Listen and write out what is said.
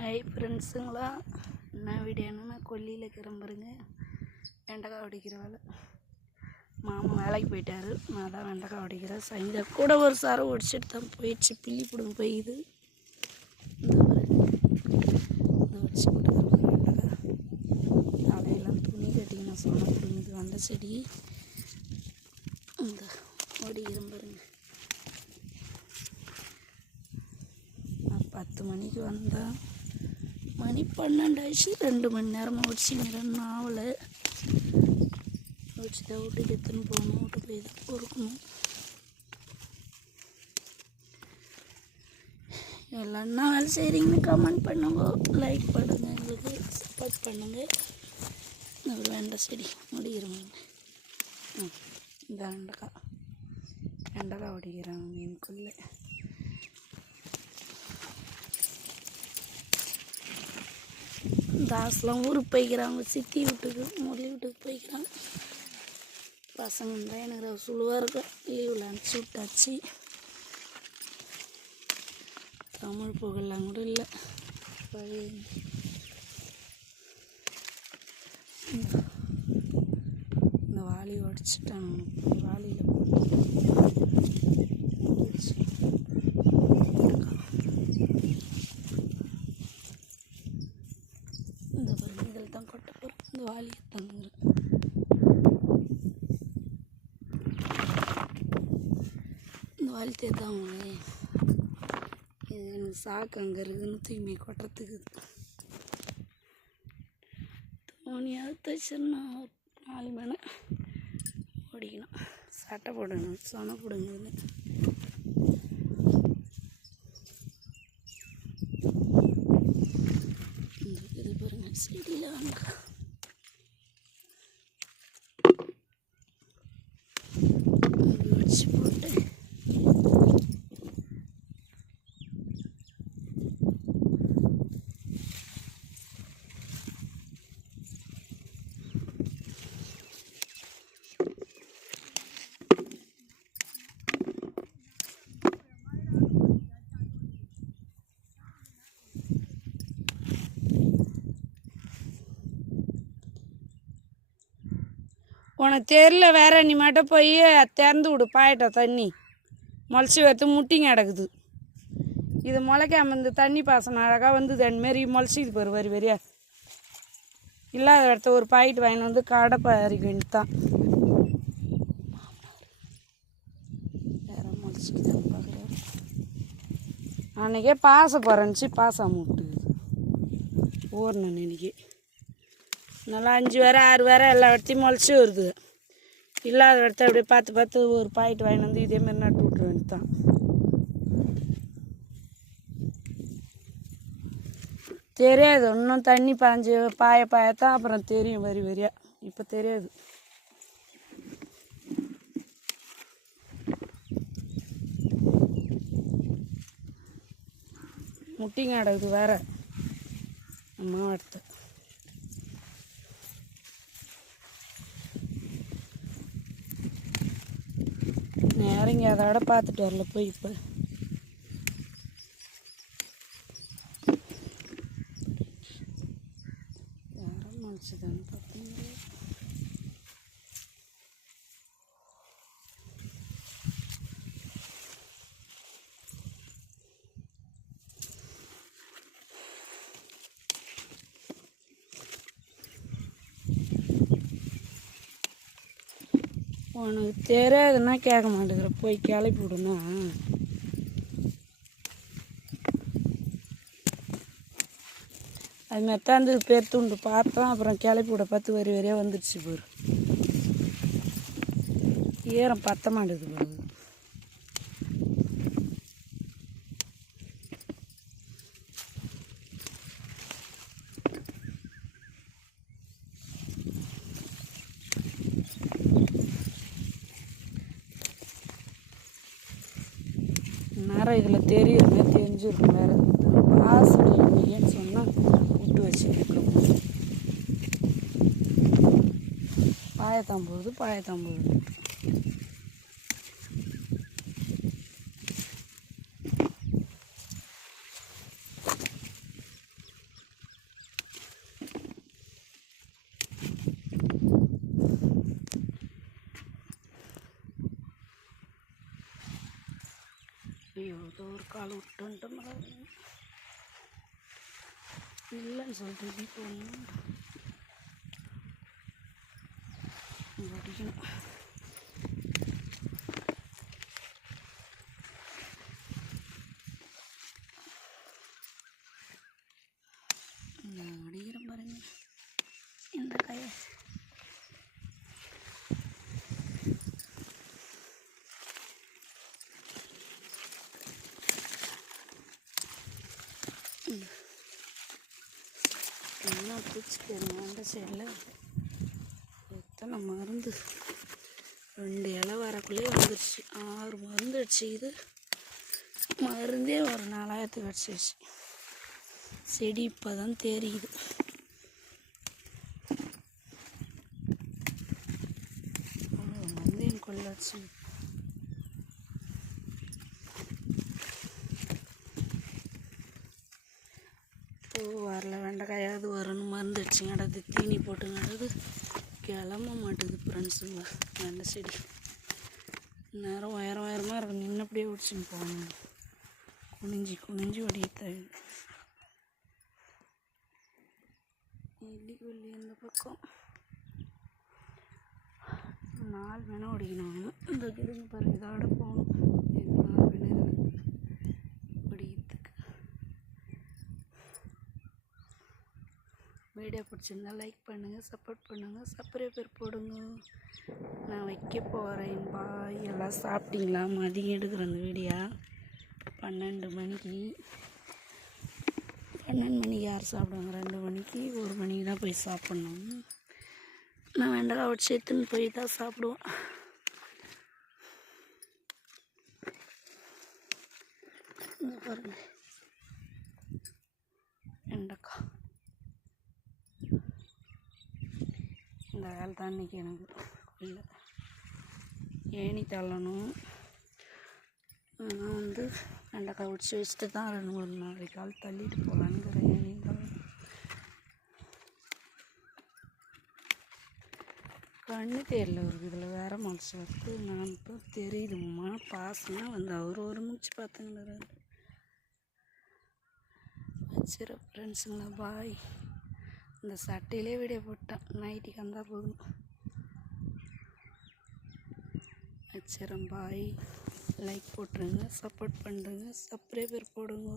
Hi ஃப்ரெண்ட்ஸுங்களா, என்ன வீடியோன்னா கொல்லியில் கிளம்புறேங்க. வெண்டைக்காய் உடைக்கிற வேலை. மாமா வேலைக்கு போயிட்டாரு, நான் தான் வெண்டைக்காய் உடைக்கிறேன். சைந்தா கூட ஒரு சாரம் உடைச்சிட்டு தான் போயிடுச்சு. பில்லி பிடுங்க போயிடுது. இந்த உடச்சி போட்டுக்கிறேன் வெண்டைக்காய். தலையெல்லாம் துணி கட்டிங்கன்னா சொன்ன பிடுங்குது வெண்டை செடி. இந்த உடைக்கிறேன் பாருங்க. 10 மணிக்கு வந்தால் மணி 12 ஆயிடுச்சு. 2 மணி நேரமாக உடிச்சிங்கிறேன். நாவலை உடிச்சு தான் வீட்டுக்கு எடுத்துன்னு போகணும். வீட்டு போய் தான் பொறுக்கணும். எல்லாம் என்ன வேலை செய்கிறீங்கன்னு கமெண்ட் பண்ணுங்க, லைக் பண்ணுங்கள், எங்களுக்கு சப்போர்ட் பண்ணுங்கள். ஒரு வெண்டை செடி முடிகிறோம். இந்த வெண்டைக்காய் உடைக்கிறாங்க மீனுக்குள்ளே. தாஸ்லாம் ஊருக்கு போய்க்கிறாங்க. சித்தி வீட்டுக்கு, முரளி வீட்டுக்கு போய்க்கிறாங்க. பசங்க தான் எனக்கு சுழுவாக இருக்கும். லீவில் அனுப்பிச்சி விட்டாச்சு. தமிழ் புகழெலாம் கூட இல்லை. இந்த வாளி உடச்சிட்டான். வாளியில் இந்த பாருங்க, இதில் தான் கொட்ட போகிறோம். இந்த வாளியை தந்துடுறேன். இந்த வாளி தேர்த்தாங்களே, இது எனக்கு சாக்கு அங்கே இருக்குதுன்னு தூய்மை கொட்டுறதுக்கு. தோணியாவது தைச்சிருந்தா 4 மணி ஓடிக்கணும். சட்டை போடணும், சொனை போடுங்கன்னு. இது பாருங்க, செடியில் வாங்க வச்சு போட்டு உனக்கு தெரியல வேற. நீ மட்டும் போய் திறந்து விடு பாயிட்ட தண்ணி. முளைச்சி வைத்து முட்டிங்க கிடக்குது. இது முளைக்காம இந்த தண்ணி பாசனம் அழகாக வந்து அந்தமாரி முளைச்சிது பாரு. வரி வரியா இல்லாத இடத்த ஒரு பாயிட்டு வாங்கிட்டு வந்து கடை பறிக்க வேண்டியதான். வேற முளைச்சிக்குதான்னு பார்க்குறேன். அன்றைக்கே பாச போகிறேன்னுச்சு, பாசாம விட்டுக்குது. ஓரணன் இன்னைக்கு நல்லா 5 வேற 6 வேற எல்லா இடத்தையும் முளைச்சி வருது. இல்லாத இடத்த அப்படியே பார்த்து ஒரு பாயிண்ட் வாங்கிட்டு வந்து இதேமாரி நட்டு விட்ற வேண்டியதான். தெரியாது இன்னும் தண்ணி பாஞ்சு பாயத்தான் அப்புறம் தெரியும் வரி வரியா. இப்போ தெரியாது. முட்டிங்க கிடக்குது வேற அம்மா எடுத்து. நேரங்க அதோட பார்த்துட்டு வரல போய். இப்போ யாரும் மனுச்சுதான்னு பார்த்தீங்க. உனக்கு தெரியாதுன்னா கேட்க மாட்டேங்கிற. போய் கிளப்பி விடுனா அது மாதிரி தான் அந்த பேர் துண்டு பார்த்தோம். அப்புறம் கிளப்பி விட பார்த்து வரி வரியாக வந்துடுச்சு பாரு. ஈரம் பத்த மாட்டேது பாரு. நேரம் இதில் தெரியுமே தெரிஞ்சிருக்கும். வேறு பாசம் இல்லைன்னு சொன்னால் விட்டு வச்சுருக்கோம். பாயத்தான் போகுது. ஒரு கால் விட்டுன்ட்டு மழை இல்லைன்னு சொல்லிட்டு இப்படி போகணும் அடிக்கணும். அடிக்கிற பாருங்க இந்த காயை. என்ன பூச்சி போயிருங்க அந்த சைடில் எத்தனை மருந்து 2 இலை வரக்குள்ளேயே வந்துடுச்சு. 6 மருந்து அடிச்சுக்குது. மருந்தே ஒரு 4000 அடிச்சிடுச்சு. செடி இப்போ தான் தெரியுது. மருந்து என் கொள்ளடிச்சு பூ வரல. வெண்டைக்காயாவது வரணும் மருந்து அடிச்சுங்க. நடது தீனி போட்டு நடது கிளம்ப மாட்டுது ஃப்ரெண்ட்ஸுங்க. வெண்டை செடி நேரம் உயரமாக இருக்கும். நின்னப்படியே ஒடிச்சுன்னு போகணும். குனிஞ்சு ஒடித்தாது. இடிக்குள்ளி இந்த பக்கம் 4 வேணால் ஒடிக்கணும். இந்த கிருங்க பாருங்க இதோட போகணும். 4 வேணும் ஒடிக்கிறதுக்கு. வீடியோ பிடிச்சிருந்தா லைக் பண்ணுங்கள், சப்போர்ட் பண்ணுங்கள், சப்ஸ்கிரைபர் போடுங்க. நான் வைக்க போகிறேன். பாய். எல்லாம் சாப்பிட்டீங்களா? மதியம் எடுக்கிற அந்த வீடியோ 12 மணிக்கு. 12 மணிக்கு யார் சாப்பிடுவாங்க? 2 மணிக்கு 1 மணிக்கு தான் போய் சாப்பிட்ணும். நான் வெண்டைக்காய் வச்சு எடுத்துன்னு போய் தான் சாப்பிடுவேன். இங்கே பாருங்க வெண்டைக்காய். இந்த வேலை தான் இன்றைக்கி எனக்கு இல்லை. ஏணி தள்ளணும். நான் வெண்டைக்காய் உடிச்சு வச்சுட்டு தான் 2-3 நாளைக்கு கால் தள்ளிட்டு போகலான்னுங்கிற ஏணி தள்ளணும். கண்ணு தெரியல அவருக்கு. இதில் வேறு மனசு வருது. நான் இப்போ தெரியுதும்மா பாசனா அவர் ஒரு மூச்சு பார்த்துங்கிறாரு. வச்சுரு ஃப்ரெண்ட்ஸுங்களா. பாய். இந்த சட்டையிலே வீடியோ போட்டேன். நைட்டுக்கு வந்தால் போதும். வச்சுறேன். பாய். லைக் போட்டுருங்க, சப்போர்ட் பண்ணுறேங்க, சப்ஸ்கிரைபர் போடுங்க.